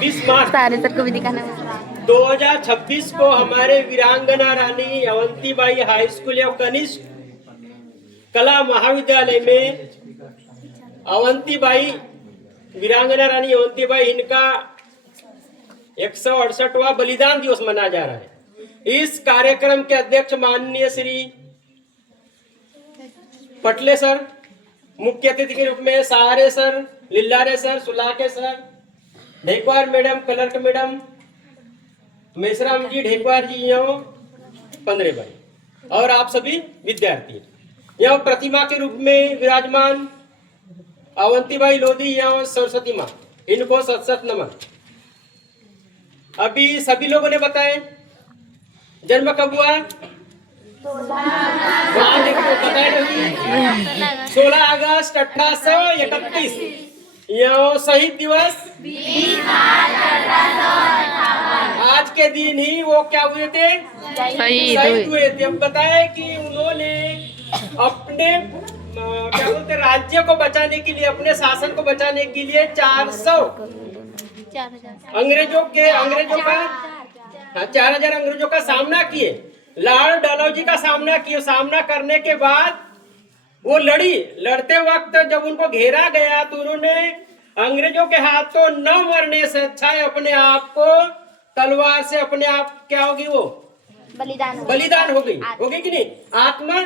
20 मार्च सारे सर को भी दिखाना 2026 को हमारे वीरांगना रानी अवंतीबाई हाई स्कूल एवं कनिष्ठ कला महाविद्यालय में अवंतीबाई वीरांगना रानी अवंतीबाई इनका 168वां बलिदान दिवस मनाया जा रहा है। इस कार्यक्रम के अध्यक्ष माननीय श्री पटले सर, मुख्य अतिथि के रूप में Sahare sir, Lillare sir, Sulake sir, Dhekwar madam, clerk madam, Meshram ji, Dhekwar ji, यहाँ 15 भाई और आप सभी विद्यार्थी यहाँ प्रतिमा के रूप में विराजमान अवंतीबाई लोधी यहाँ सरस्वती माँ, इनको सत नमन। अभी सभी लोगों ने बताया जन्म कब हुआ? 16 अगस्त 1831। यह शहीद दिवस आज के दिन ही वो क्या हुए थे? शहीद हुए थे। अब बताए कि उन्होंने अपने क्या बोलते राज्य को बचाने के लिए, अपने शासन को बचाने के लिए 400 अंग्रेजों का 4000 अंग्रेजों का सामना किए। लॉर्ड डलहौजी का सामना किए। सामना करने के बाद वो लड़ते वक्त जब उनको घेरा गया तो उन्होंने अंग्रेजों के हाथों न मरने से अच्छा है अपने आप को तलवार से अपने आप क्या होगी वो बलिदान हो गई कि नहीं? आत्मा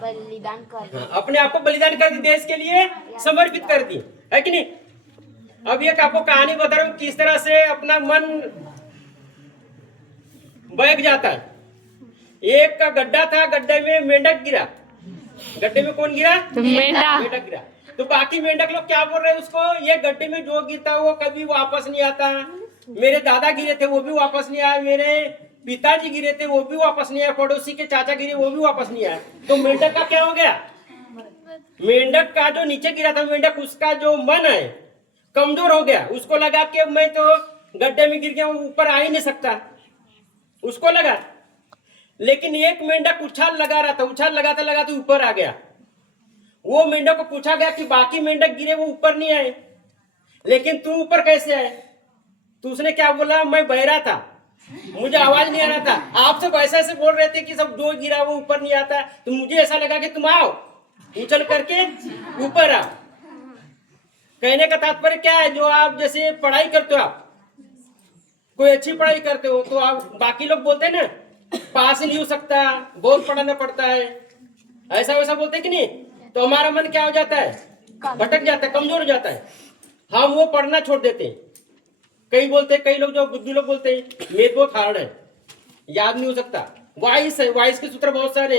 बलिदान कर अपने आप को बलिदान कर दी, देश के लिए समर्पित कर दी, है कि नहीं? अब एक आपको कहानी बता रहा हूँ किस तरह से अपना मन बह जाता है। एक का गड्ढा था, गड्ढे में मेंढक गिरा। गड्ढे में कौन गिरा? मेंढक गिरा। तो बाकी मेंढक लोग क्या बोल रहे हैं उसको? ये गड्ढे में जो गिरता वो कभी वापस नहीं आता। मेरे दादा गिरे थे वो भी वापस नहीं आए, मेरे पिताजी गिरे थे वो भी वापस नहीं आए, पड़ोसी के चाचा गिरे वो भी वापस नहीं आए। तो मेंढक का क्या हो गया? मेंढक का जो नीचे गिरा था मेंढक, उसका जो मन है कमजोर हो गया। उसको लगा कि मैं तो गड्ढे में गिर गया, ऊपर आ ही नहीं सकता, उसको लगा। लेकिन एक मेंढक उछाल लगा रहा था, उछाल लगाते ऊपर आ गया। वो मेंढक को पूछा गया कि बाकी मेंढक गिरे वो ऊपर नहीं आए, लेकिन तू ऊपर कैसे आए? तो उसने क्या बोला? मैं बहरा था, मुझे आवाज नहीं आ रहा था। आप सब ऐसे बोल रहे थे कि सब जो गिरा वो ऊपर नहीं आता, तो मुझे ऐसा लगा कि तुम आओ, उछल करके ऊपर आओ। कहने का तात्पर्य क्या है? जो आप जैसे पढ़ाई करते हो, आप कोई अच्छी पढ़ाई करते हो तो आप बाकी लोग बोलते हैं ना पास ही नहीं हो सकता, बहुत पढ़ाना पड़ता है, ऐसा वैसा बोलते कि नहीं? तो हमारा मन क्या हो जाता है? भटक जाता है, कमजोर हो जाता है। हम वो पढ़ना छोड़ देते हैं। कई लोग जो बुद्धि लोग बोलते हैं मेरे बहुत हार्ड है, याद नहीं हो सकता। वाइस है, वाइस के सूत्र बहुत सारे,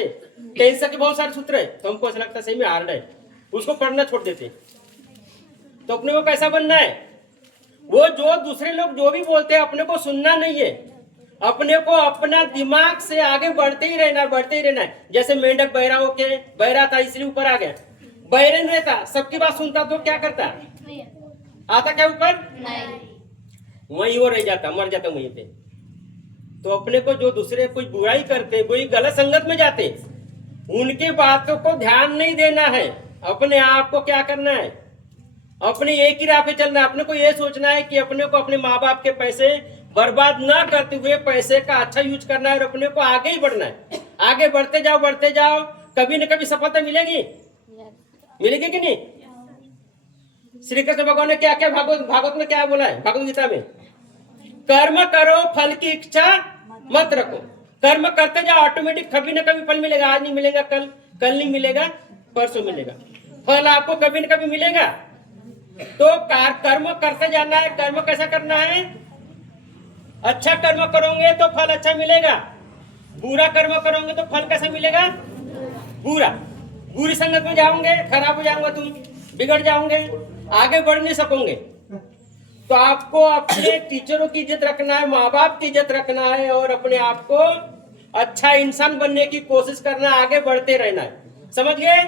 टेंसर के बहुत सारे सूत्र है, तो हमको ऐसा लगता है सही में हार्ड है, उसको पढ़ना छोड़ देते हैं। तो अपने को कैसा बनना है? वो जो दूसरे लोग जो भी बोलते हैं अपने को सुनना नहीं है, अपने को अपना दिमाग से आगे बढ़ते ही रहना है। जैसे मेंढक बहरा था इसलिए ऊपर आ गया। बहरे नहीं रहता, सबकी बात सुनता तो क्या करता? आता क्या ऊपर? वहीं वो रह जाता, मर जाता वहीं पे। तो अपने को जो दूसरे कोई बुराई करते, कोई गलत संगत में जाते, उनकी बातों को ध्यान नहीं देना है। अपने आप को क्या करना है? अपने एक ही राह पे चलना है। अपने को ये सोचना है कि अपने को अपने माँ बाप के पैसे बर्बाद ना करते हुए पैसे का अच्छा यूज करना है और अपने को आगे ही बढ़ना है। आगे बढ़ते जाओ, कभी न कभी सफलता मिलेगी कि नहीं? श्री कृष्ण भगवान ने क्या क्या भागवत में क्या बोला है? भागवत गीता में कर्म करो फल की इच्छा मत रखो। कर्म करते जाओ, ऑटोमेटिक कभी न कभी फल मिलेगा। आज नहीं मिलेगा, कल नहीं मिलेगा, परसों मिलेगा। फल आपको कभी न कभी मिलेगा। तो कर्म करते जाना है। कर्म कैसा करना है? अच्छा कर्म करोगे तो फल अच्छा मिलेगा, बुरा कर्म करोगे तो फल कैसा मिलेगा? बुरा। बुरी संगत में जाओगे, खराब हो जाओगे, तुम बिगड़ जाओगे, आगे बढ़ नहीं सकोगे। तो आपको अपने टीचरों की इज्जत रखना है, माँ बाप की इज्जत रखना है और अपने आप को अच्छा इंसान बनने की कोशिश करना है, आगे बढ़ते रहना है। समझ गए?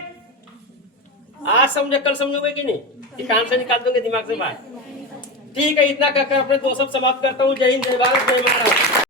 आज समझे, कल समझोगे कि नहीं? कान से निकाल दोगे दिमाग से बाहर। ठीक है, इतना कहकर अपने दो शब्द समाप्त करता हूँ। जय हिंद, जय भारत, जय महाराज।